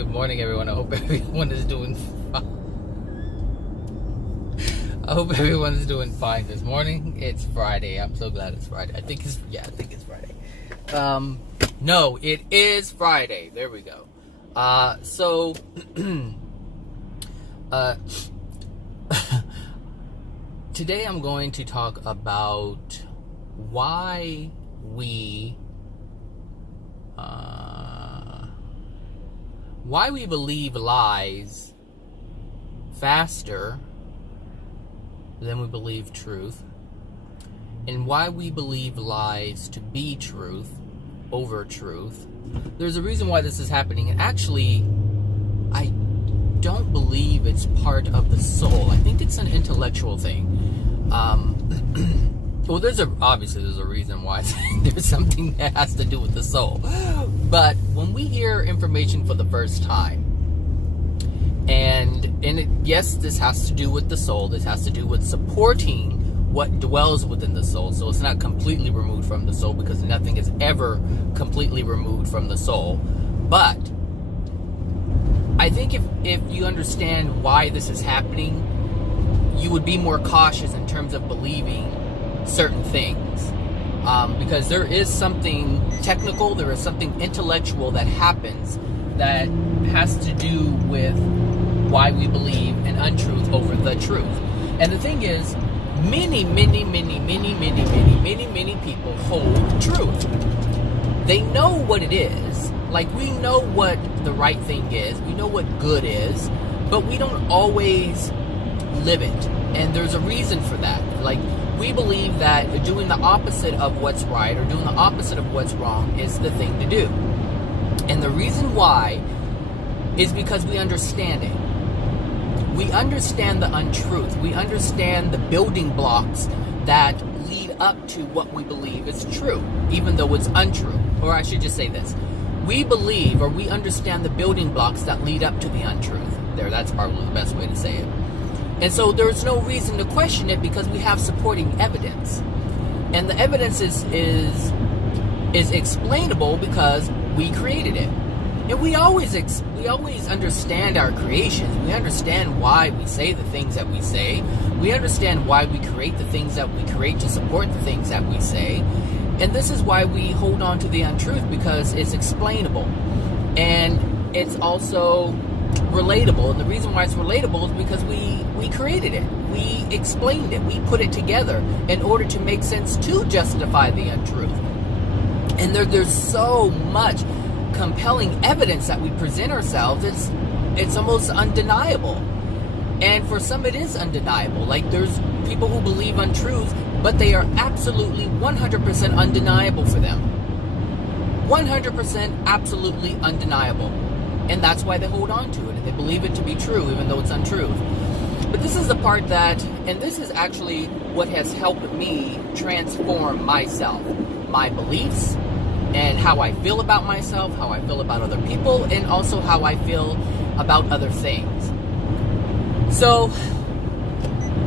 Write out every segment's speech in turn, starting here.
Good morning, everyone. I hope everyone is doing fine. I hope everyone is doing fine this morning. It's Friday. I'm so glad it's Friday. I think it's Friday. No, it is Friday. There we go. Today I'm going to talk about why we believe lies faster than we believe truth, and why we believe lies to be truth over truth. There's a reason why this is happening, and actually, I don't believe it's part of the soul. I think it's an intellectual thing. Well, obviously there's a reason why there's something that has to do with the soul. But when we hear information for the first time, yes, this has to do with the soul. This has to do with supporting what dwells within the soul. So it's not completely removed from the soul, because nothing is ever completely removed from the soul. But I think if you understand why this is happening, you would be more cautious in terms of believing certain things, because there is something technical, there is something intellectual that happens that has to do with why we believe an untruth over the truth. And the thing is, many people hold truth. They know what it is. Like, we know what the right thing is, we know what good is, but we don't always live it. And there's a reason for that. Like, we believe that doing the opposite of what's right or doing the opposite of what's wrong is the thing to do. And the reason why is because we understand it. We understand the untruth. We understand the building blocks that lead up to what we believe is true, even though it's untrue. Or I should just say this. We believe, or we understand the building blocks that lead up to the untruth. That's probably the best way to say it. And so there's no reason to question it, because we have supporting evidence. And the evidence is explainable because we created it. And we always understand our creations. We understand why we say the things that we say. We understand why we create the things that we create to support the things that we say. And this is why we hold on to the untruth, because it's explainable. And it's also relatable. And the reason why it's relatable is because we created it. We explained it. We put it together in order to make sense to justify the untruth. And there's so much compelling evidence that we present ourselves. It's almost undeniable. And for some it is undeniable. Like, there's people who believe untruths, but they are absolutely 100% undeniable for them. 100% absolutely undeniable. And that's why they hold on to it, and they believe it to be true, even though it's untrue. But this is the part and this is actually what has helped me transform myself, my beliefs, and how I feel about myself, how I feel about other people, and also how I feel about other things. So,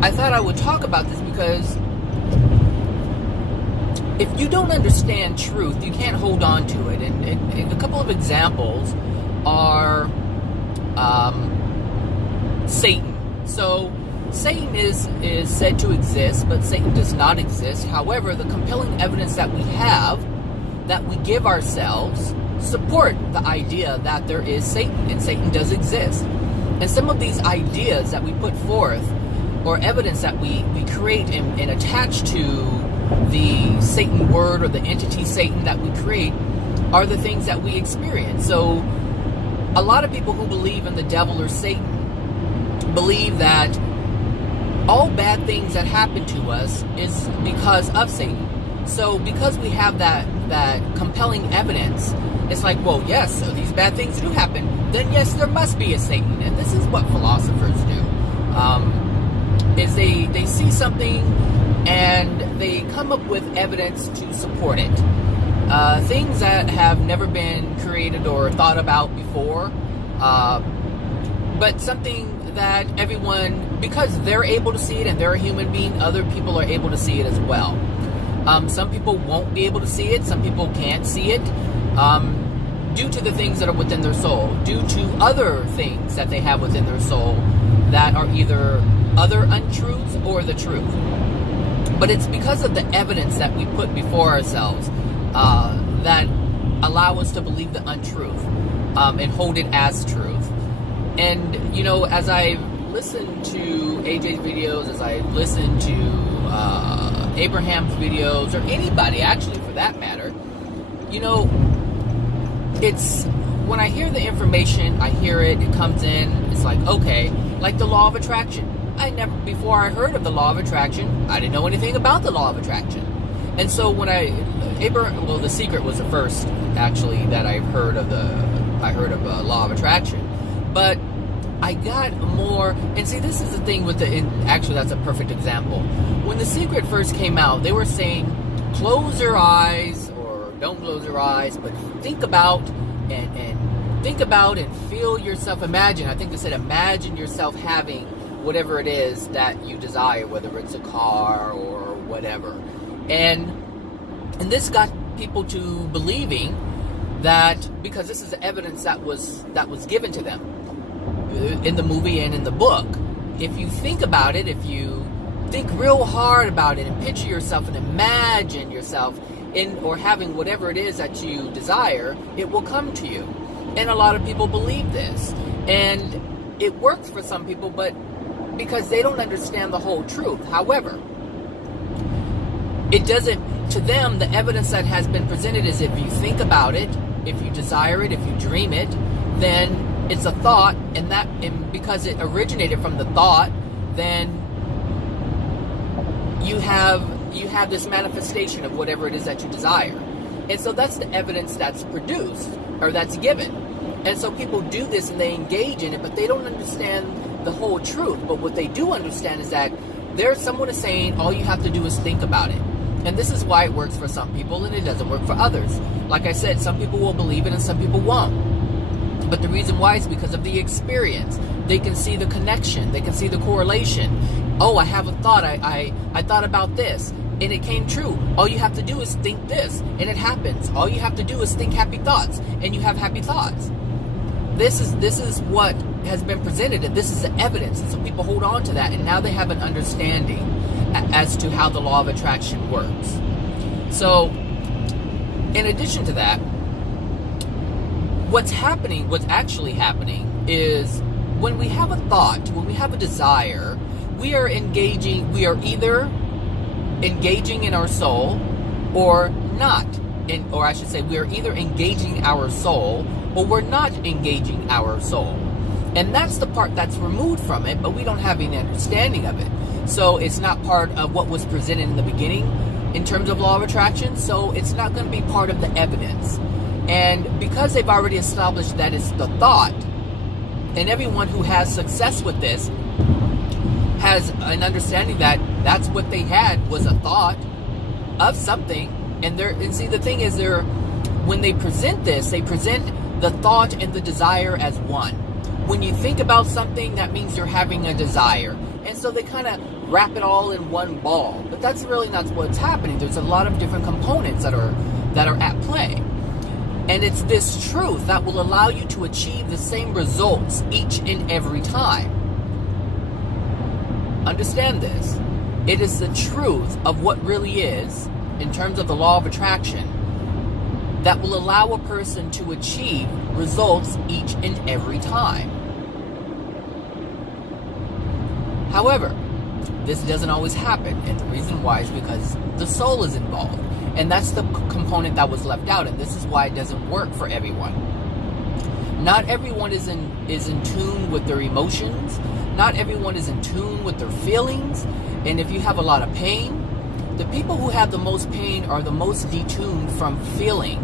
I thought I would talk about this because if you don't understand truth, you can't hold on to it. And a couple of examples are Satan. So Satan is said to exist, but Satan does not exist. However, the compelling evidence that we have, that we give ourselves, support the idea that there is Satan, and Satan does exist. And some of these ideas that we put forth, or evidence that we create and attach to the Satan word or the entity Satan that we create, are the things that we experience. So a lot of people who believe in the devil or Satan believe that all bad things that happen to us is because of Satan. So because we have that compelling evidence, it's like, well, yes, so these bad things do happen, then yes, there must be a Satan. And this is what philosophers do. Is they see something and they come up with evidence to support it. Things that have never been created or thought about before, but something that everyone, because they're able to see it and they're a human being, other people are able to see it as well. Some people won't be able to see it. Some people can't see it. due to the things that are within their soul, due to other things that they have within their soul that are either other untruths or the truth. But it's because of the evidence that we put before ourselves that allow us to believe the untruth and hold it as truth. And, you know, as I listen to AJ's videos, as I listen to Abraham's videos, or anybody actually for that matter, you know, it's when I hear the information, I hear it, it comes in, it's like, okay, like the law of attraction. Before I heard of the law of attraction, I didn't know anything about the law of attraction. And so when The Secret was the first, actually, that I heard of law of attraction. But I got more, and see, this is the thing with actually, that's a perfect example. When The Secret first came out, they were saying, close your eyes, or don't close your eyes, but think about and feel yourself, imagine, I think they said, imagine yourself having whatever it is that you desire, whether it's a car or whatever. And this got people to believing that, because this is evidence that was given to them in the movie and in the book. If you think about it, if you think real hard about it and picture yourself and imagine yourself in or having whatever it is that you desire, it will come to you. And a lot of people believe this. And it works for some people, but because they don't understand the whole truth. However, it doesn't, to them, the evidence that has been presented is if you think about it, if you desire it, if you dream it, then it's a thought, and because it originated from the thought, then you have this manifestation of whatever it is that you desire. And so that's the evidence that's produced, or that's given. And so people do this and they engage in it, but they don't understand the whole truth. But what they do understand is that someone is saying all you have to do is think about it. And this is why it works for some people and it doesn't work for others. Like I said, some people will believe it and some people won't. But the reason why is because of the experience. They can see the connection. They can see the correlation. Oh, I have a thought. I thought about this and it came true. All you have to do is think this and it happens. All you have to do is think happy thoughts and you have happy thoughts. This is what has been presented, and this is the evidence, and so people hold on to that, and now they have an understanding as to how the law of attraction works. So, in addition to that, what's actually happening is when we have a thought, when we have a desire, we are either engaging in our soul or not. Or I should say, we are either engaging our soul or we're not engaging our soul. And that's the part that's removed from it, but we don't have any understanding of it. So it's not part of what was presented in the beginning in terms of law of attraction, so it's not going to be part of the evidence. And because they've already established that it's the thought, and everyone who has success with this has an understanding that that's what they had was a thought of something. And see, the thing is, when they present this, they present the thought and the desire as one. When you think about something, that means you're having a desire. And so they kind of wrap it all in one ball. But that's really not what's happening. There's a lot of different components that are at play. And it's this truth that will allow you to achieve the same results each and every time. Understand this. It is the truth of what really is, in terms of the law of attraction, that will allow a person to achieve results each and every time. However, this doesn't always happen, and the reason why is because the soul is involved, and that's the component that was left out, and this is why it doesn't work for everyone. Not everyone is in tune with their emotions. Not everyone is in tune with their feelings. And if you have a lot of pain, the people who have the most pain are the most detuned from feeling.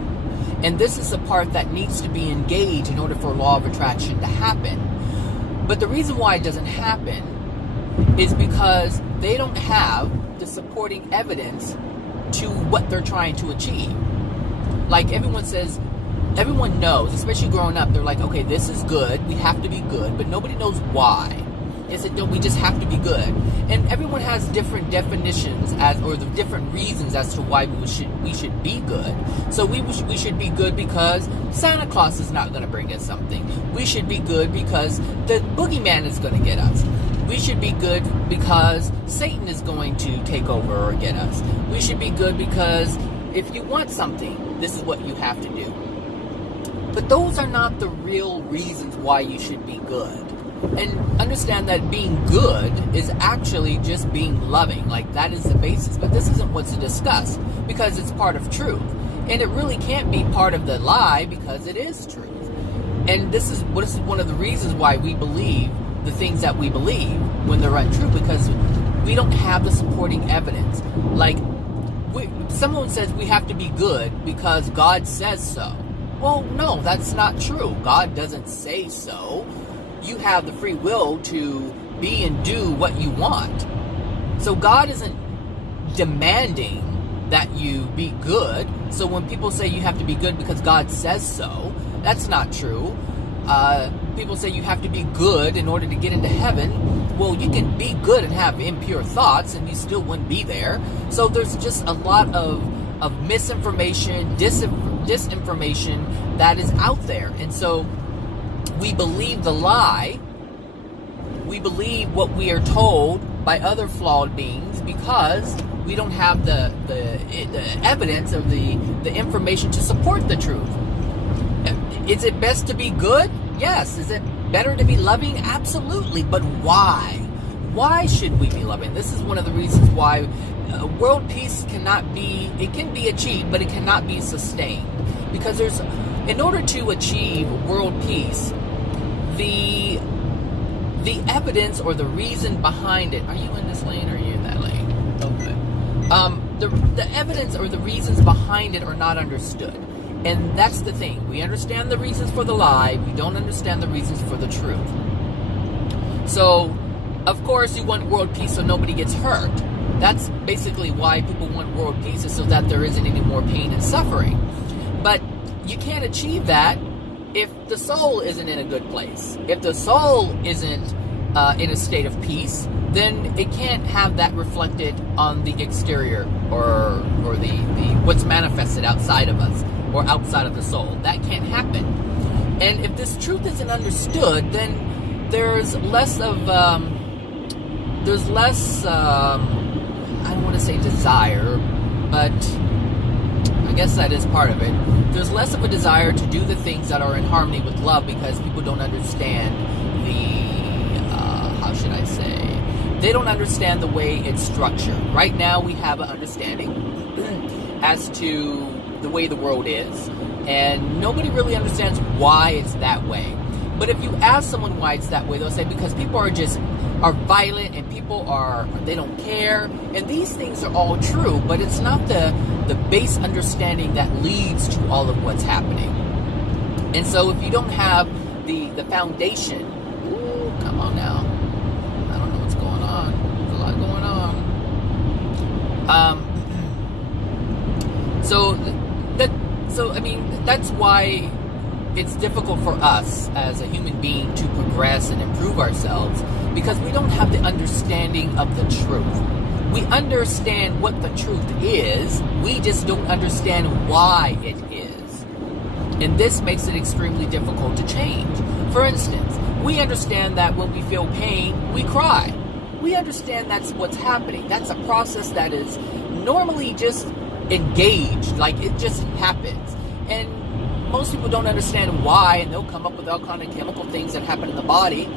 And this is the part that needs to be engaged in order for law of attraction to happen. But the reason why it doesn't happen is because they don't have the supporting evidence to what they're trying to achieve. Like everyone says, everyone knows, especially growing up, they're like, okay, this is good, we have to be good, but nobody knows why. Is it that we just have to be good? And everyone has different definitions or the different reasons as to why we should be good. So we should be good because Santa Claus is not going to bring us something. We should be good because the boogeyman is going to get us. We should be good because Satan is going to take over or get us. We should be good because if you want something, this is what you have to do. But those are not the real reasons why you should be good. And understand that being good is actually just being loving. Like, that is the basis. But this isn't what's discussed because it's part of truth. And it really can't be part of the lie because it is truth. And this is one of the reasons why we believe the things that we believe when they're untrue, because we don't have the supporting evidence. Like, someone says we have to be good because God says so. Well, no, that's not true. God doesn't say so. You have the free will to be and do what you want. So God isn't demanding that you be good. So when people say you have to be good because God says so, that's not true. People say you have to be good in order to get into heaven. Well, you can be good and have impure thoughts and you still wouldn't be there. So there's just a lot of misinformation, disinformation that is out there. And so we believe the lie. We believe what we are told by other flawed beings because we don't have the evidence or the information to support the truth. Is it best to be good? Yes. Is it better to be loving? Absolutely. But why? Why should we be loving? This is one of the reasons why world peace cannot be, it can be achieved, but it cannot be sustained. Because in order to achieve world peace, the evidence or the reason behind it, are you in this lane or are you in that lane? Okay. The evidence or the reasons behind it are not understood. And that's the thing. We understand the reasons for the lie. We don't understand the reasons for the truth. So, of course, you want world peace so nobody gets hurt. That's basically why people want world peace, is so that there isn't any more pain and suffering. But you can't achieve that if the soul isn't in a good place. If the soul isn't in a state of peace, then it can't have that reflected on the exterior or the what's manifested outside of us or outside of the soul. That can't happen. And if this truth isn't understood, then there's less of I don't want to say desire, but I guess that is part of it. There's less of a desire to do the things that are in harmony with love because people don't understand how should I say? They don't understand the way it's structured. Right now we have an understanding as to the way the world is, and nobody really understands why it's that way. But if you ask someone why it's that way, they'll say because people are violent and people they don't care, and these things are all true, but it's not the base understanding that leads to all of what's happening. And so if you don't have the foundation, come on now, I don't know what's going on, there's a lot going on. So I mean, that's why it's difficult for us as a human being to progress and improve ourselves, because we don't have the understanding of the truth. We understand what the truth is, we just don't understand why it is. And this makes it extremely difficult to change. For instance, we understand that when we feel pain, we cry. We understand that's what's happening. That's a process that is normally just engaged, like it just happens. And most people don't understand why, and they'll come up with all kind of chemical things that happen in the body,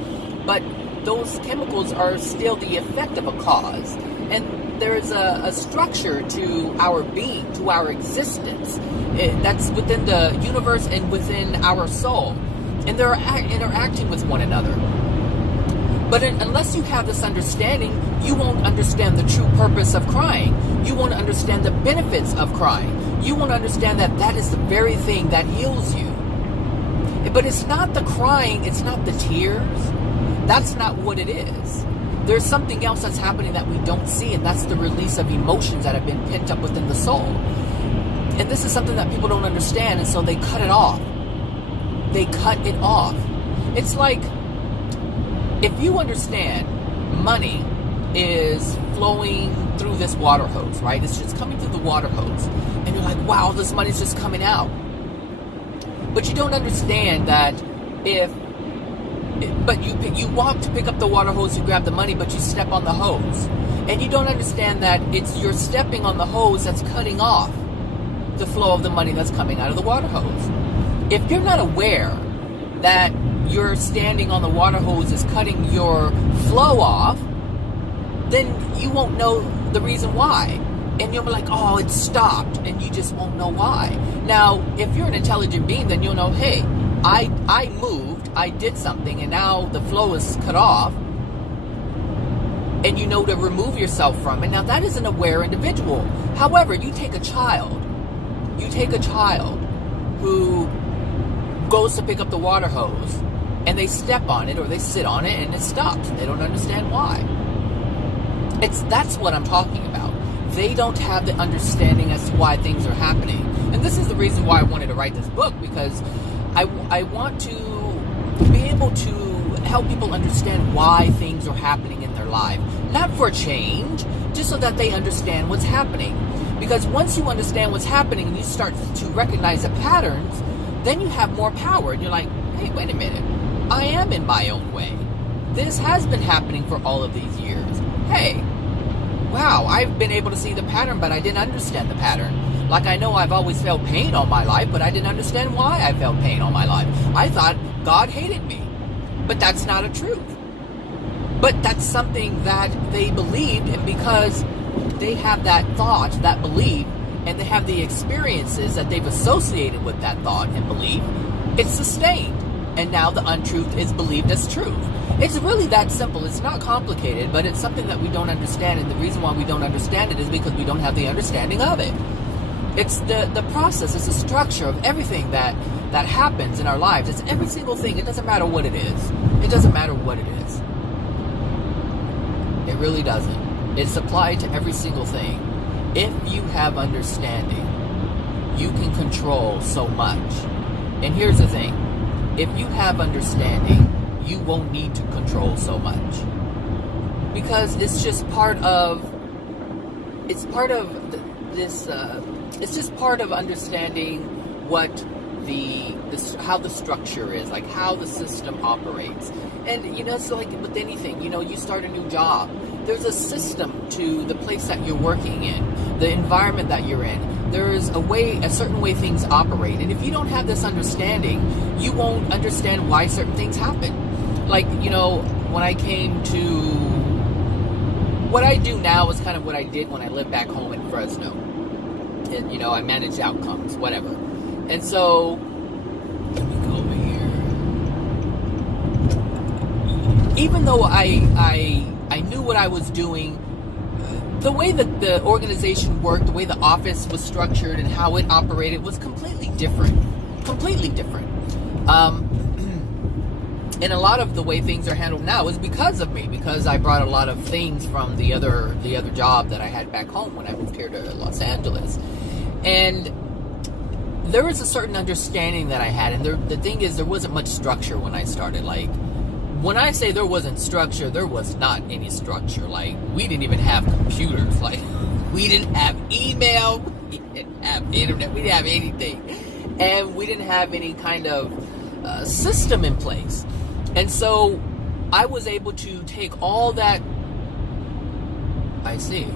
but those chemicals are still the effect of a cause. And there's a structure to our being, to our existence, that's within the universe and within our soul. And they're interacting with one another. But unless you have this understanding, you won't understand the true purpose of crying. You won't understand the benefits of crying. You won't understand that that is the very thing that heals you. But it's not the crying, it's not the tears. That's not what it is. There's something else that's happening that we don't see, and that's the release of emotions that have been pent up within the soul. And this is something that people don't understand, and so they cut it off. They cut it off. It's like if you understand money is flowing through this water hose, right? It's just coming through the water hose. And you're like, wow, this money's just coming out. But you don't understand that but you walk to pick up the water hose to grab the money, but you step on the hose. And you don't understand that you're stepping on the hose that's cutting off the flow of the money that's coming out of the water hose. If you're not aware that you're standing on the water hose is cutting your flow off, then you won't know the reason why. And you'll be like, oh, it stopped. And you just won't know why. Now, if you're an intelligent being, then you'll know, hey, I moved, I did something, and now the flow is cut off. And you know to remove yourself from it. Now, that is an aware individual. However, you take a child who goes to pick up the water hose, and they step on it or they sit on it and it stops. And they don't understand why. That's what I'm talking about. They don't have the understanding as to why things are happening. And this is the reason why I wanted to write this book, because I want to be able to help people understand why things are happening in their life. Not for change, just so that they understand what's happening. Because once you understand what's happening and you start to recognize the patterns, then you have more power. And you're like, hey, wait a minute. I am in my own way. This has been happening for all of these years. Hey, wow, I've been able to see the pattern, but I didn't understand the pattern. Like, I know I've always felt pain all my life, but I didn't understand why I felt pain all my life. I thought God hated me. But that's not a truth. But that's something that they believed, and because they have that thought, that belief, and they have the experiences that they've associated with that thought and belief, it's sustained. And now the untruth is believed as truth. It's really that simple. It's not complicated, but it's something that we don't understand. And the reason why we don't understand it is because we don't have the understanding of it. It's the process. It's the structure of everything that happens in our lives. It's every single thing. It doesn't matter what it is. It doesn't matter what it is. It really doesn't. It's applied to every single thing. If you have understanding, you can control so much. And here's the thing. If you have understanding, you won't need to control so much. Because it's just part of it's just part of understanding what how the structure is, like how the system operates. And it's like with anything, you start a new job. There's a system to the place that you're working in, the environment that you're in. There's a certain way things operate. And if you don't have this understanding, you won't understand why certain things happen. Like, when I came to what I do now is kind of what I did when I lived back home in Fresno. And, I managed outcomes, whatever. And so, let me go over here. Even though I knew what I was doing, the way that the organization worked, the way the office was structured and how it operated was completely different. Completely different. And a lot of the way things are handled now is because of me, because I brought a lot of things from the other job that I had back home when I moved here to Los Angeles. And there was a certain understanding that I had, and the thing is, there wasn't much structure when I started. Like, when I say there wasn't structure, there was not any structure. Like, we didn't even have computers. Like, we didn't have email, we didn't have internet, we didn't have anything. And we didn't have any kind of system in place. And so I was able to take all that. I see.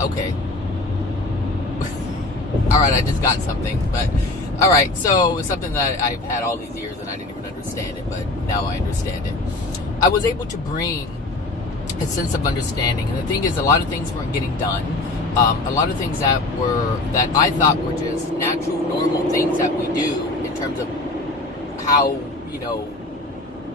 Okay. Alright, I just got something. But, alright, so it's something that I've had all these years and I didn't even understand it, but now I understand it. I was able to bring a sense of understanding. And the thing is, a lot of things weren't getting done. A lot of things that I thought were just natural, normal things that we do in terms of how,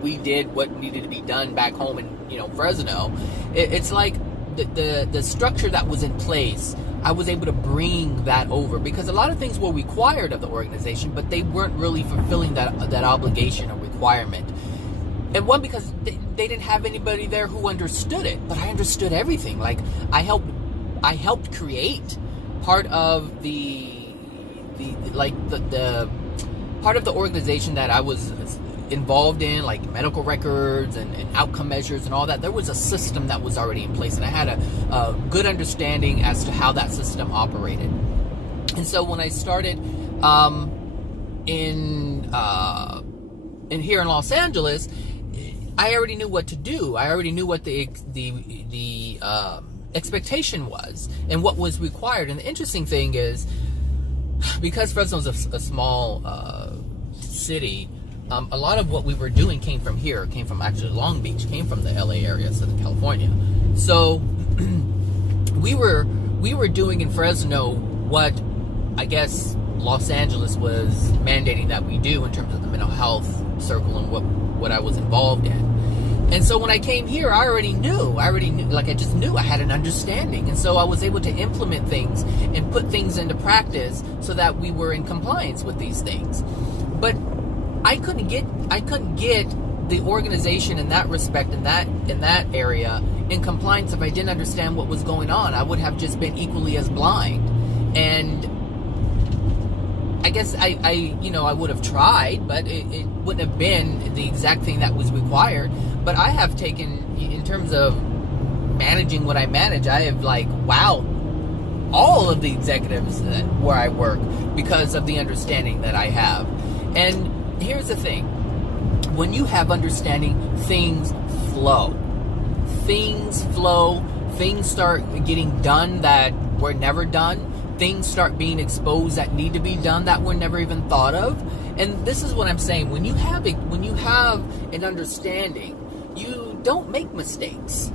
we did what needed to be done back home in, Fresno. It's like the structure that was in place, I was able to bring that over because a lot of things were required of the organization, but they weren't really fulfilling that obligation or requirement. And one, because they didn't have anybody there who understood it, but I understood everything. Like, I helped create part of the part of the organization that I was involved in, like medical records and outcome measures and all that, there was a system that was already in place, and I had a good understanding as to how that system operated. And so when I started in here in Los Angeles, I already knew what to do. I already knew what the expectation was and what was required. And the interesting thing is, because Fresno's a small city, a lot of what we were doing came from here, came from actually Long Beach, came from the LA area, Southern California. So we were doing in Fresno what I guess Los Angeles was mandating that we do in terms of the mental health circle and what I was involved in. And so when I came here, I already knew, like I just knew, I had an understanding. And so I was able to implement things and put things into practice so that we were in compliance with these things. But I couldn't get the organization in that respect, in that area, in compliance if I didn't understand what was going on. I would have just been equally as blind. And I guess I would have tried, but it wouldn't have been the exact thing that was required. But I have taken, in terms of managing what I manage, I have wowed all of the executives where I work because of the understanding that I have. And here's the thing. When you have understanding, things flow. Things flow. Things start getting done that were never done. Things start being exposed that need to be done that were never even thought of. And this is what I'm saying. When you have an understanding, you don't make mistakes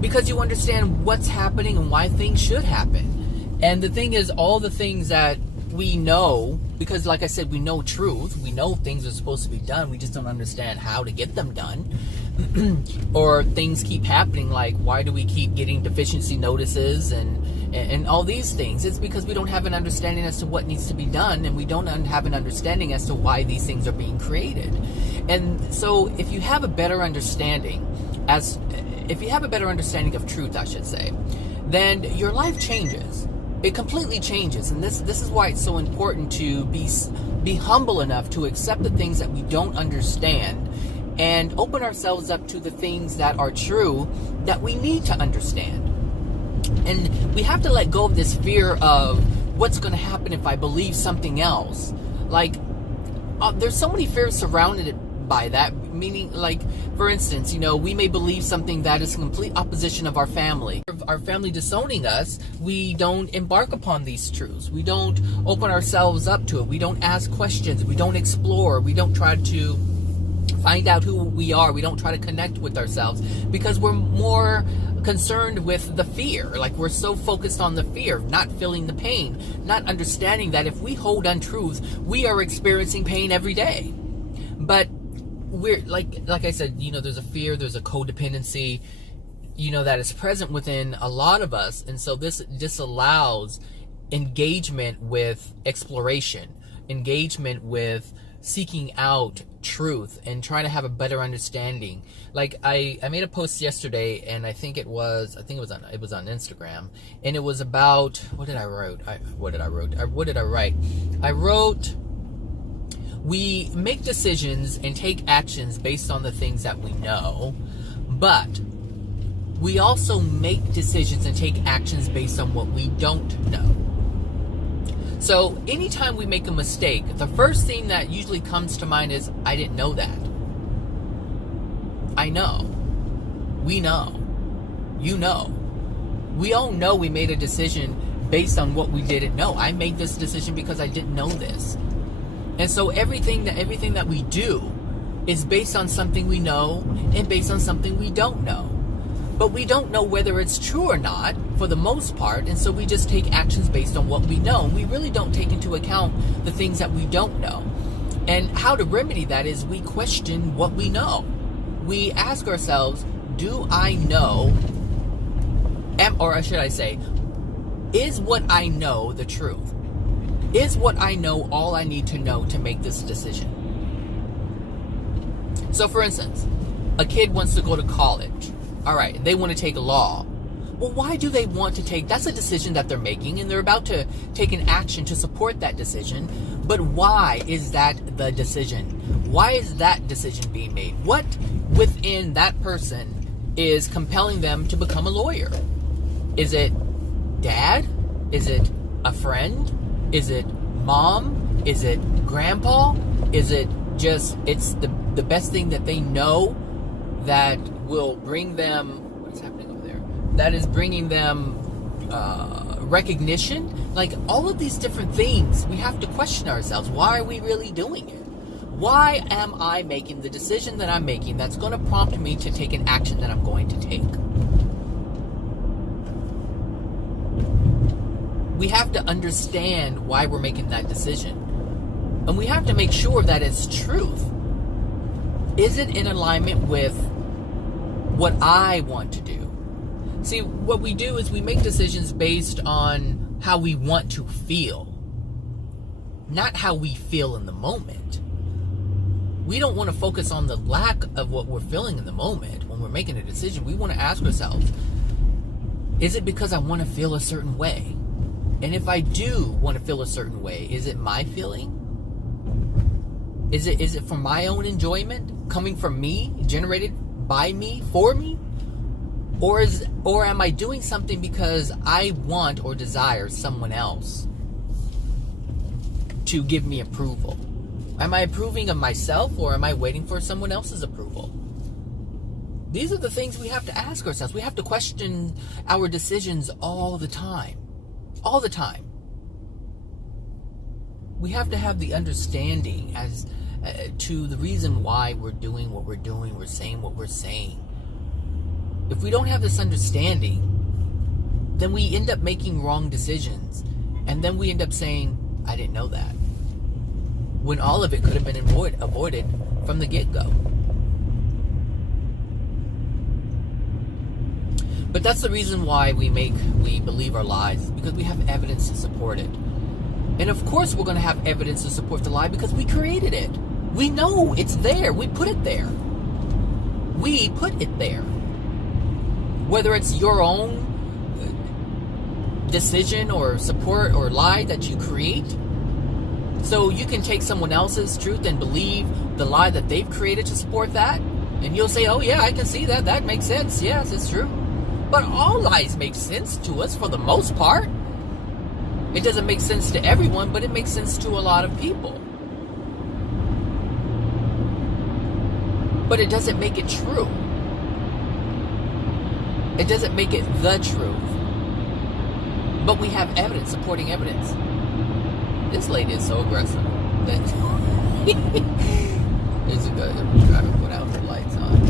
because you understand what's happening and why things should happen. And the thing is, all the things that we know, because like I said, we know truth, we know things are supposed to be done, we just don't understand how to get them done. Or things keep happening, like why do we keep getting deficiency notices and all these things? It's because we don't have an understanding as to what needs to be done, and we don't have an understanding as to why these things are being created. And so if you have a better understanding of truth, I should say, then your life changes. It completely changes. And this is why it's so important to be humble enough to accept the things that we don't understand and open ourselves up to the things that are true that we need to understand. And we have to let go of this fear of what's going to happen if I believe something else. There's so many fears surrounded by that, meaning, for instance, we may believe something that is in complete opposition of our family. Our family disowning us, we don't embark upon these truths. We don't open ourselves up to it. We don't ask questions. We don't explore. We don't try to find out who we are. We don't try to connect with ourselves because we're more concerned with the fear. We're so focused on the fear, not feeling the pain, not understanding that if we hold untruth, we are experiencing pain every day. But we're like I said, there's a fear, there's a codependency, that is present within a lot of us. And so this disallows engagement with exploration, engagement with seeking out truth and trying to have a better understanding. I made a post yesterday, and I think it was on Instagram, and it was about, what did I write? I wrote, we make decisions and take actions based on the things that we know, but we also make decisions and take actions based on what we don't know. So anytime we make a mistake, the first thing that usually comes to mind is, I didn't know that. I know. We know. You know. We all know we made a decision based on what we didn't know. I made this decision because I didn't know this. And so everything that we do is based on something we know and based on something we don't know. But we don't know whether it's true or not for the most part, and so we just take actions based on what we know. We really don't take into account the things that we don't know. And how to remedy that is we question what we know. We ask ourselves, do I know, or should I say, is what I know the truth? Is what I know all I need to know to make this decision? So for instance, a kid wants to go to college. All right, they want to take law. Well, why do they want to take? That's a decision that they're making, and they're about to take an action to support that decision. But why is that the decision? Why is that decision being made? What within that person is compelling them to become a lawyer? Is it dad? Is it a friend? Is it mom? Is it grandpa? Is it just, it's the best thing that they know that will bring them, what is happening over there? That is bringing them recognition? Like, all of these different things, we have to question ourselves. Why are we really doing it? Why am I making the decision that I'm making that's going to prompt me to take an action that I'm going to take? We have to understand why we're making that decision. And we have to make sure that it's truth. Is it in alignment with what I want to do? See, what we do is we make decisions based on how we want to feel, not how we feel in the moment. We don't want to focus on the lack of what we're feeling in the moment when we're making a decision. We want to ask ourselves, is it because I want to feel a certain way? And if I do want to feel a certain way, is it my feeling? Is it for my own enjoyment, coming from me, generated by me, for me? Or am I doing something because I want or desire someone else to give me approval? Am I approving of myself, or am I waiting for someone else's approval? These are the things we have to ask ourselves. We have to question our decisions all the time. All the time. We have to have the understanding as to the reason why we're doing what we're doing, we're saying what we're saying. If we don't have this understanding, then we end up making wrong decisions. And then we end up saying, I didn't know that. When all of it could have been avoided from the get-go. But that's the reason why we believe our lies, because we have evidence to support it. And of course we're going to have evidence to support the lie because we created it. We know it's there. We put it there. We put it there. Whether it's your own decision or support or lie that you create, so you can take someone else's truth and believe the lie that they've created to support that, and you'll say, oh yeah, I can see that. That makes sense. Yes, it's true. But all lies make sense to us for the most part. It doesn't make sense to everyone, but it makes sense to a lot of people. But it doesn't make it true. It doesn't make it the truth. But we have evidence, supporting evidence. This lady is so aggressive. It's a good driver put out the lights on.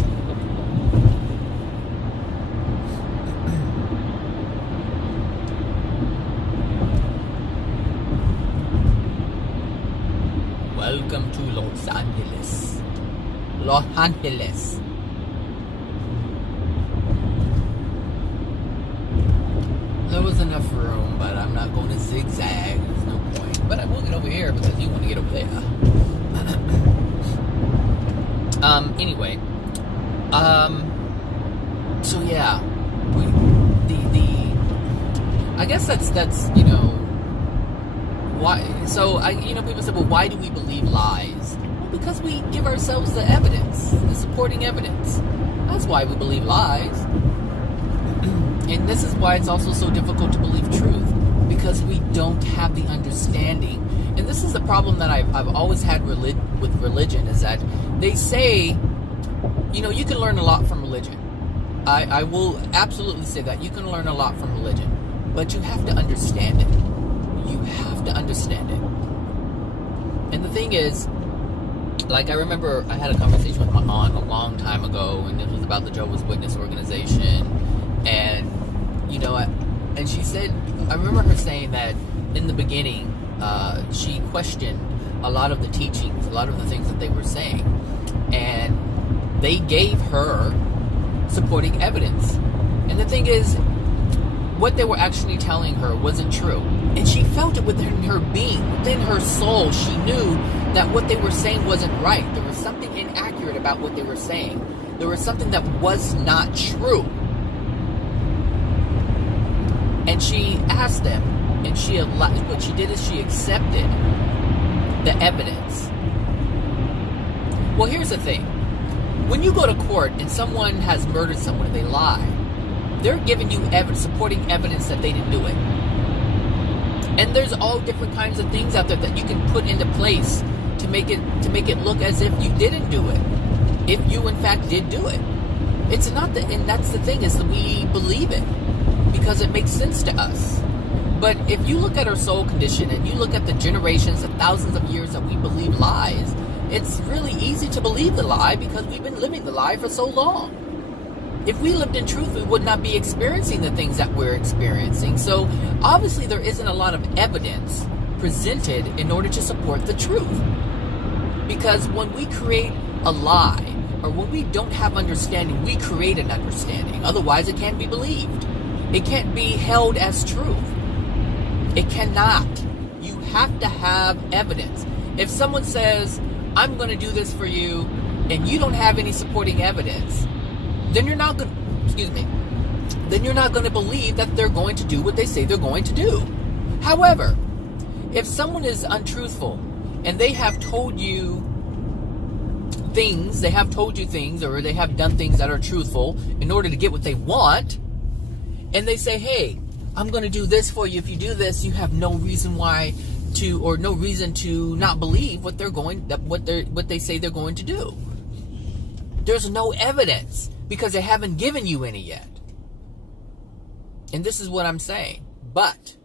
Welcome to Los Angeles. Los Angeles. There was enough room, but I'm not going to zigzag. There's no point. But I will get over here because you want to get over there. Anyway. So yeah. I guess that's why. So people say, well, why do we believe lies? Well, because we give ourselves the evidence, the supporting evidence. That's why we believe lies. And this is why it's also so difficult to believe truth, because we don't have the understanding. And this is the problem that I've always had with religion, is that they say, you can learn a lot from religion. I will absolutely say that. You can learn a lot from religion, but you have to understand it. You have to understand it. And the thing is, like, I remember I had a conversation with my aunt a long time ago, and it was about the Jehovah's Witness organization. And, and she said, I remember her saying that in the beginning, she questioned a lot of the teachings, a lot of the things that they were saying. And they gave her supporting evidence. And the thing is, what they were actually telling her wasn't true. And she felt it within her being, within her soul. She knew that what they were saying wasn't right. There was something inaccurate about what they were saying. There was something that was not true. And she asked them, and what she did is she accepted the evidence. Well, here's the thing. When you go to court and someone has murdered someone and they lie, they're giving you supporting evidence that they didn't do it. And there's all different kinds of things out there that you can put into place to make it look as if you didn't do it, if you in fact did do it. It's not and that's the thing, is that we believe it because it makes sense to us. But if you look at our soul condition and you look at the generations, the thousands of years that we believe lies, it's really easy to believe the lie because we've been living the lie for so long. If we lived in truth, we would not be experiencing the things that we're experiencing. So obviously there isn't a lot of evidence presented in order to support the truth. Because when we create a lie, or when we don't have understanding, we create an understanding. Otherwise, it can't be believed. It can't be held as truth. It cannot. You have to have evidence. If someone says, I'm going to do this for you, and you don't have any supporting evidence, then you're not going to believe that they're going to do what they say they're going to do. However, if someone is untruthful and they have told you things, or they have done things that are truthful in order to get what they want, and they say, hey, I'm going to do this for you. If you do this, you have no reason to not believe what they say they're going to do. There's no evidence because they haven't given you any yet. And this is what I'm saying. But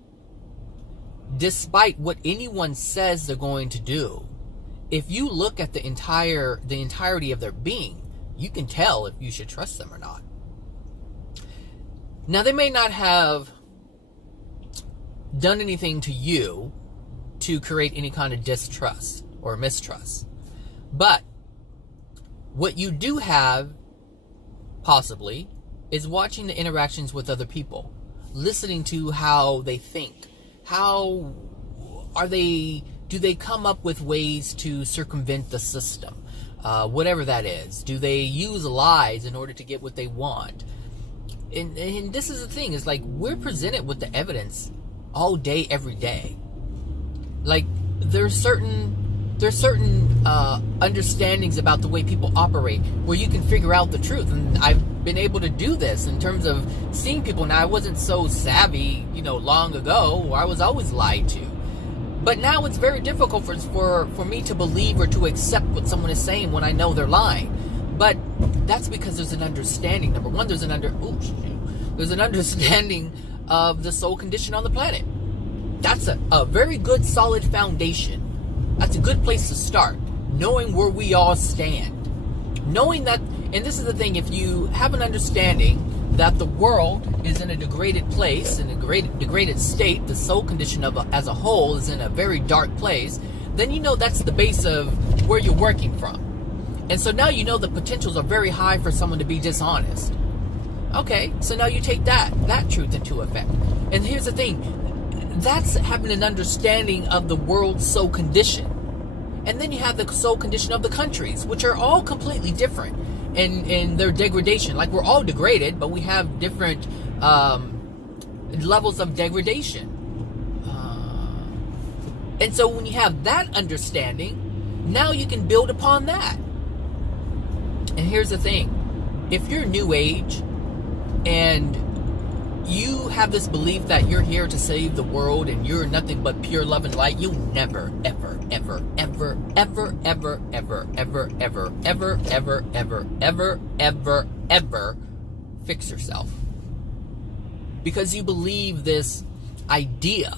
despite what anyone says they're going to do, if you look at the entirety of their being, you can tell if you should trust them or not. Now, they may not have done anything to you to create any kind of distrust or mistrust. But what you do have, possibly, is watching the interactions with other people, listening to how they think. Do they come up with ways to circumvent the system? Whatever that is. Do they use lies in order to get what they want? And this is the thing, is like, we're presented with the evidence all day, every day. Like, there's certain understandings about the way people operate where you can figure out the truth. And I've been able to do this in terms of seeing people. Now, I wasn't so savvy, long ago, where I was always lied to. But now it's very difficult for me to believe or to accept what someone is saying when I know they're lying. But that's because there's an understanding. Number one, there's an understanding of the soul condition on the planet. That's a very good, solid foundation. That's a good place to start. Knowing where we all stand. Knowing that, and this is the thing, if you have an understanding that the world is in a degraded place, in a degraded state, the soul condition as a whole is in a very dark place, then you know that's the base of where you're working from. And so now you know the potentials are very high for someone to be dishonest. Okay, so now you take that truth into effect. And here's the thing, that's having an understanding of the world's soul condition. And then you have the soul condition of the countries, which are all completely different in their degradation. Like, we're all degraded, but we have different levels of degradation. And so when you have that understanding, now you can build upon that. And here's the thing. If you're New Age and you have this belief that you're here to save the world and you're nothing but pure love and light, you'll never, ever, ever, ever, ever, ever, ever, ever, ever, ever, ever, ever, ever, ever, ever fix yourself. Because you believe this idea,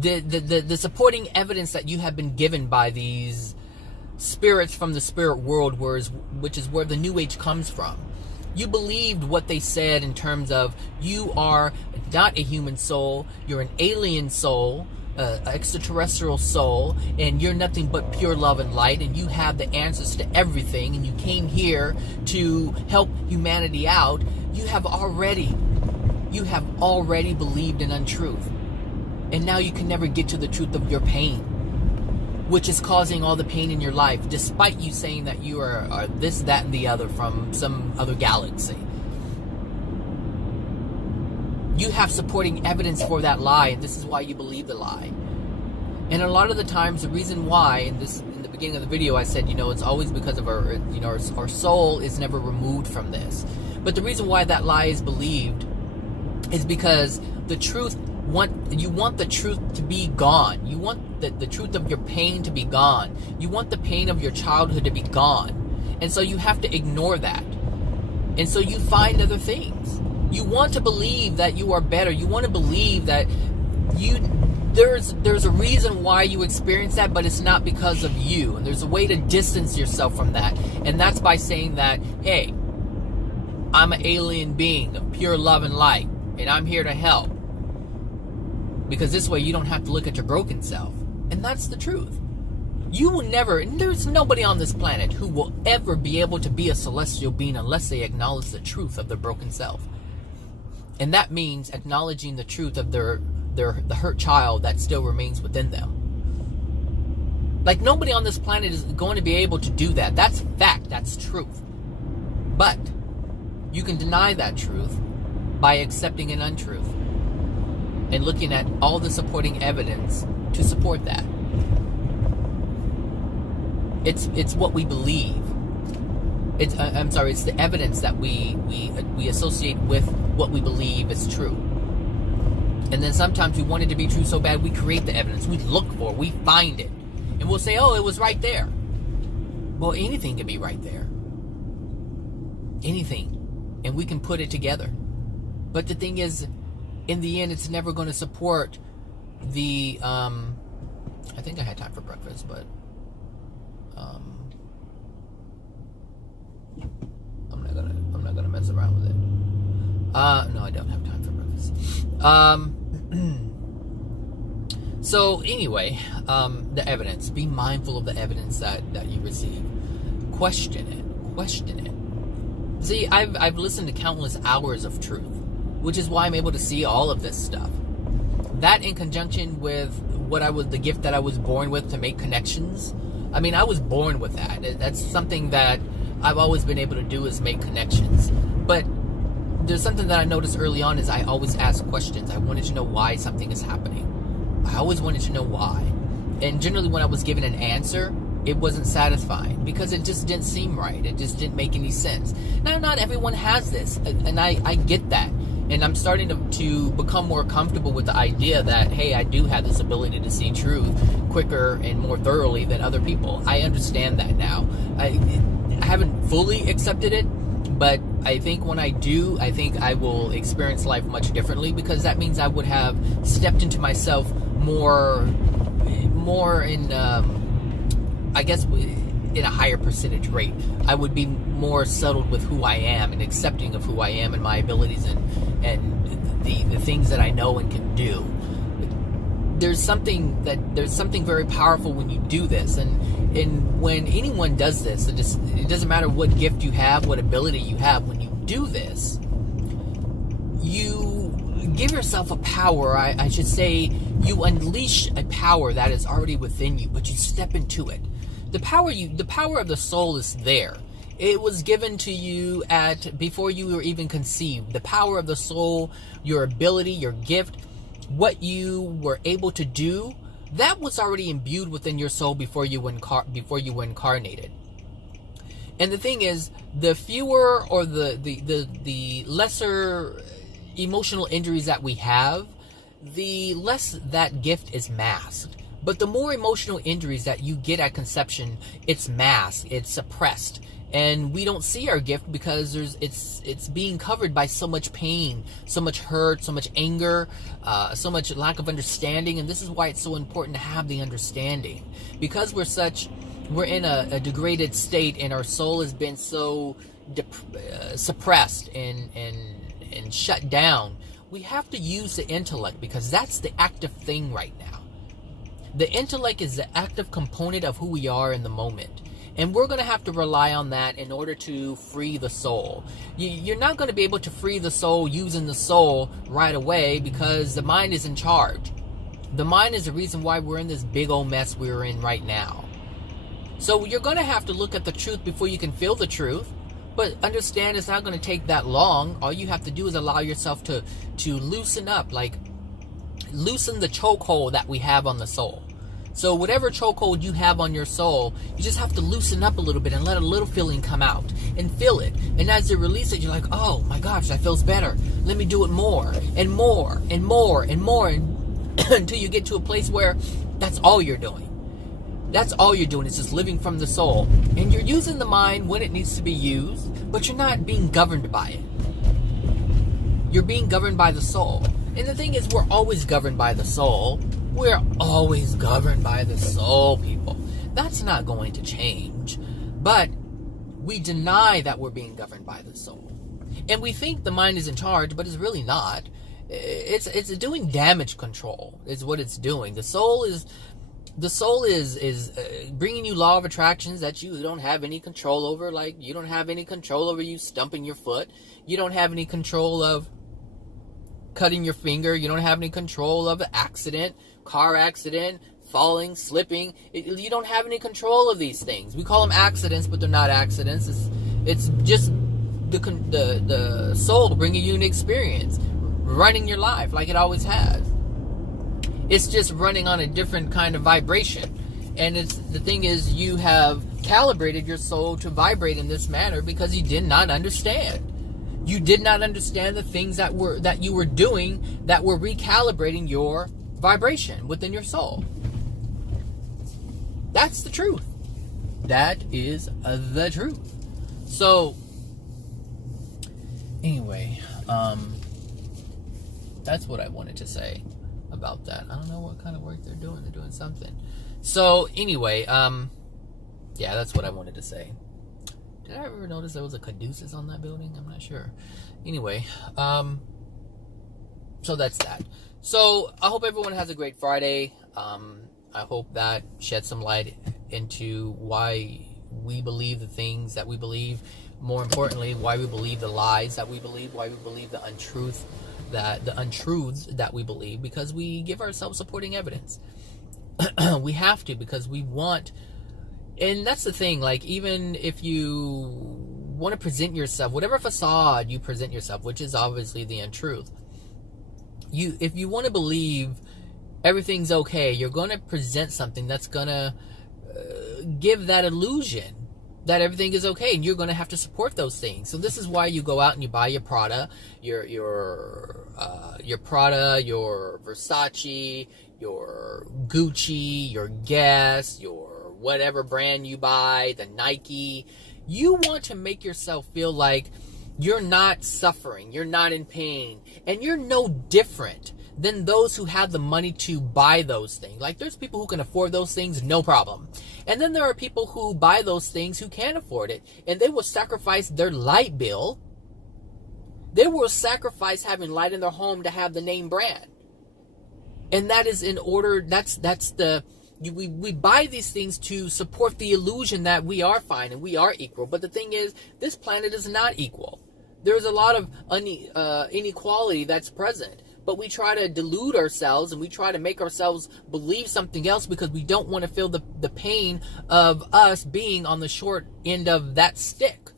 the supporting evidence that you have been given by these spirits from the spirit world, which is where the New Age comes from. You believed what they said in terms of you are not a human soul, you're an alien soul, extraterrestrial soul, and you're nothing but pure love and light, and you have the answers to everything, and you came here to help humanity out. You have already believed in untruth. And now you can never get to the truth of your pain, which is causing all the pain in your life, despite you saying that you are this, that, and the other from some other galaxy. You have supporting evidence for that lie, and this is why you believe the lie. And a lot of the times, the reason why, in the beginning of the video, I said, it's always because of our soul is never removed from this. But the reason why that lie is believed is because the truth, you want the truth to be gone. You want the truth of your pain to be gone. You want the pain of your childhood to be gone. And so you have to ignore that. And so you find other things. You want to believe that you are better. You want to believe that there's a reason why you experience that, but it's not because of you. And there's a way to distance yourself from that. And that's by saying that, hey, I'm an alien being of pure love and light, and I'm here to help. Because this way you don't have to look at your broken self. And that's the truth. You will never, and there's nobody on this planet who will ever be able to be a celestial being unless they acknowledge the truth of their broken self. And that means acknowledging the truth of the hurt child that still remains within them. Like, nobody on this planet is going to be able to do that. That's fact. That's truth. But you can deny that truth by accepting an untruth and looking at all the supporting evidence to support that. It's what we believe. It's the evidence that we associate with what we believe is true. And then sometimes we want it to be true so bad, we create the evidence. We look for it. We find it. And we'll say, oh, it was right there. Well, anything can be right there. Anything. And we can put it together. But the thing is, in the end, it's never going to support the, I think I had time for breakfast, but, I'm not gonna mess around with it. No, I don't have time for breakfast. So anyway, the evidence. Be mindful of the evidence that you receive. Question it. See, I've listened to countless hours of truth, which is why I'm able to see all of this stuff. That, in conjunction with the gift that I was born with to make connections. I mean, I was born with that. That's something that I've always been able to do, is make connections. But there's something that I noticed early on, is I always ask questions. I wanted to know why something is happening. I always wanted to know why. And generally when I was given an answer, it wasn't satisfying because it just didn't seem right. It just didn't make any sense. Now, not everyone has this, and I get that. And I'm starting to become more comfortable with the idea that, hey, I do have this ability to see truth quicker and more thoroughly than other people. I understand that now. I haven't fully accepted it, but I think when I do, I think I will experience life much differently, because that means I would have stepped into myself more in, I guess, in a higher percentage rate. I would be more settled with who I am and accepting of who I am and my abilities and the things that I know and can do. There's something very powerful when you do this, and when anyone does this, it doesn't matter what gift you have, what ability you have. When you do this, you give yourself a power. I should say, you unleash a power that is already within you, but you step into it. The power of the soul is there. It was given to you before you were even conceived. The power of the soul, your ability, your gift, what you were able to do, that was already imbued within your soul before you were incarnated. And the thing is, the fewer or the lesser emotional injuries that we have, the less that gift is masked. But the more emotional injuries that you get at conception, it's masked, it's suppressed. And we don't see our gift because it's being covered by so much pain, so much hurt, so much anger, so much lack of understanding. And this is why it's so important to have the understanding. Because we're in a degraded state, and our soul has been so suppressed and shut down. We have to use the intellect, because that's the active thing right now. The intellect is the active component of who we are in the moment. And we're going to have to rely on that in order to free the soul. You're not going to be able to free the soul using the soul right away, because the mind is in charge. The mind is the reason why we're in this big old mess we're in right now. So you're going to have to look at the truth before you can feel the truth. But understand, it's not going to take that long. All you have to do is allow yourself to loosen up, like loosen the chokehold that we have on the soul. So whatever chokehold you have on your soul, you just have to loosen up a little bit and let a little feeling come out and feel it. And as you release it, you're like, oh my gosh, that feels better. Let me do it more and more and more and more until you get to a place where that's all you're doing. That's all you're doing. It's just living from the soul. And you're using the mind when it needs to be used, but you're not being governed by it. You're being governed by the soul. And the thing is, we're always governed by the soul. We're always governed by the soul, people. That's not going to change. But we deny that we're being governed by the soul. And we think the mind is in charge, but it's really not. It's doing damage control is what it's doing. The soul is bringing you law of attractions that you don't have any control over. Like, you don't have any control over you stumping your foot. You don't have any control of cutting your finger. You don't have any control of an accident, car accident, falling, slipping. You don't have any control of these things. We call them accidents, but they're not accidents. It's just the soul bringing you an experience, running your life like it always has. It's just running on a different kind of vibration. And the thing is, you have calibrated your soul to vibrate in this manner because you did not understand. You did not understand the things that you were doing that were recalibrating your vibration within your soul. That's the truth. That is the truth. So, anyway, that's what I wanted to say about that. I don't know what kind of work they're doing. They're doing something. So, anyway, yeah, that's what I wanted to say. Did I ever notice there was a caduceus on that building? I'm not sure. Anyway, so that's that. So I hope everyone has a great Friday. I hope that sheds some light into why we believe the things that we believe. More importantly, why we believe the lies that we believe. Why we believe the untruths that we believe. Because we give ourselves supporting evidence. We have to, because we want. And that's the thing, like, even if you want to present yourself, whatever facade you present yourself, which is obviously the untruth, if you want to believe everything's okay, you're going to present something that's going to give that illusion that everything is okay, and you're going to have to support those things. So this is why you go out and you buy your Prada, your Prada, your Versace, your Gucci, your Guess, your whatever brand you buy, the Nike. You want to make yourself feel like you're not suffering, you're not in pain, and you're no different than those who have the money to buy those things. Like, there's people who can afford those things, no problem. And then there are people who buy those things who can't afford it, and they will sacrifice their light bill. They will sacrifice having light in their home to have the name brand. And that is in order, we buy these things to support the illusion that we are fine and we are equal. But the thing is, this planet is not equal. There's a lot of inequality that's present. But we try to delude ourselves and we try to make ourselves believe something else because we don't want to feel the pain of us being on the short end of that stick.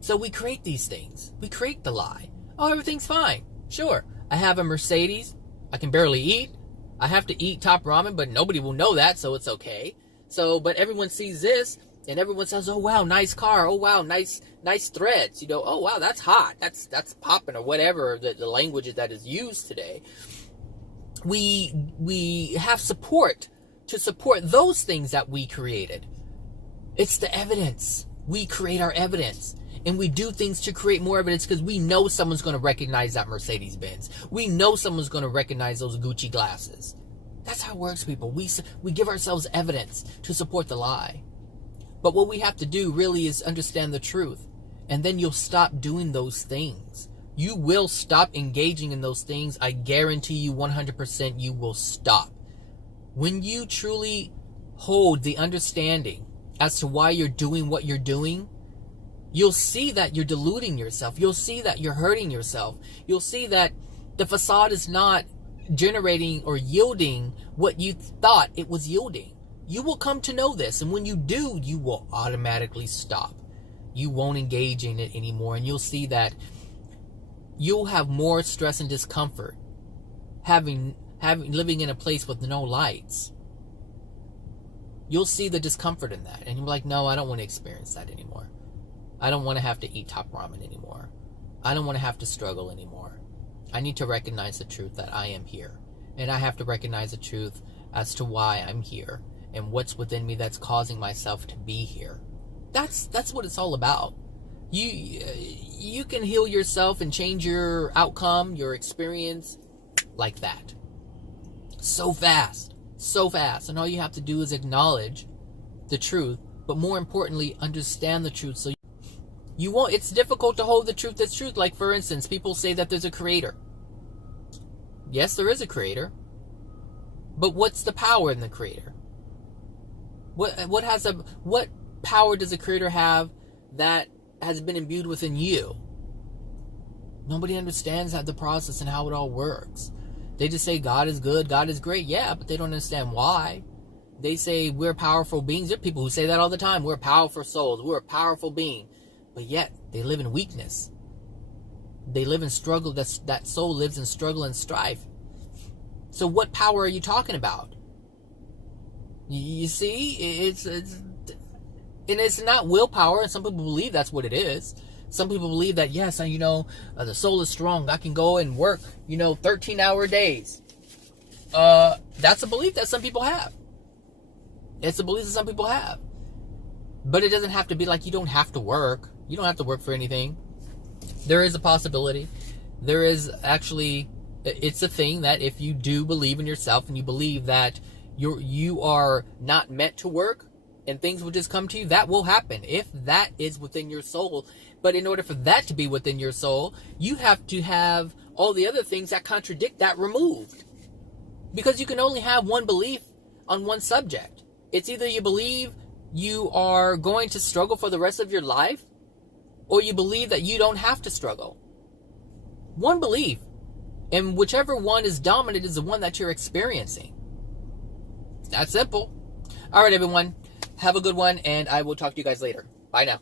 So we create these things. We create the lie. Oh, everything's fine. Sure, I have a Mercedes. I can barely eat. I have to eat top ramen, but nobody will know that, so it's okay. So, but everyone sees this, and everyone says, "Oh wow, nice car. Oh wow, nice threads." You know, "Oh wow, that's hot. That's popping," or whatever the language that is used today. We have support to support those things that we created. It's the evidence. We create our evidence. And we do things to create more evidence because we know someone's going to recognize that Mercedes-Benz. We know someone's going to recognize those Gucci glasses. That's how it works, people. We give ourselves evidence to support the lie. But what we have to do really is understand the truth. And then you'll stop doing those things. You will stop engaging in those things. I guarantee you 100% you will stop. When you truly hold the understanding as to why you're doing what you're doing, you'll see that you're deluding yourself. You'll see that you're hurting yourself. You'll see that the facade is not generating or yielding what you thought it was yielding. You will come to know this. And when you do, you will automatically stop. You won't engage in it anymore. And you'll see that you'll have more stress and discomfort having living in a place with no lights, you'll see the discomfort in that. And you're like, no, I don't want to experience that anymore. I don't want to have to eat top ramen anymore. I don't want to have to struggle anymore. I need to recognize the truth that I am here. And I have to recognize the truth as to why I'm here and what's within me that's causing myself to be here. That's what it's all about. You can heal yourself and change your outcome, your experience like that. So fast. And all you have to do is acknowledge the truth, but more importantly, understand the truth. So you won't, it's difficult to hold the truth as truth. Like, for instance, people say that there's a creator. Yes, there is a creator. But what's the power in the creator? What power does a creator have that has been imbued within you? Nobody understands the process and how it all works. They just say God is good, God is great. Yeah, but they don't understand why. They say we're powerful beings. There are people who say that all the time. We're powerful souls. We're a powerful being. But yet, they live in weakness. They live in struggle. That soul lives in struggle and strife. So what power are you talking about? You see, it's not willpower. And some people believe that's what it is. Some people believe that, yes, the soul is strong. I can go and work, 13-hour days. That's a belief that some people have. It's a belief that some people have. But it doesn't have to be like you don't have to work. You don't have to work for anything. There is a possibility. There is actually, it's a thing that if you do believe in yourself and you believe that you are not meant to work and things will just come to you, that will happen if that is within your soul. But in order for that to be within your soul, you have to have all the other things that contradict that removed. Because you can only have one belief on one subject. It's either you believe you are going to struggle for the rest of your life, or you believe that you don't have to struggle. One belief. And whichever one is dominant is the one that you're experiencing. It's that simple. All right, everyone. Have a good one, and I will talk to you guys later. Bye now.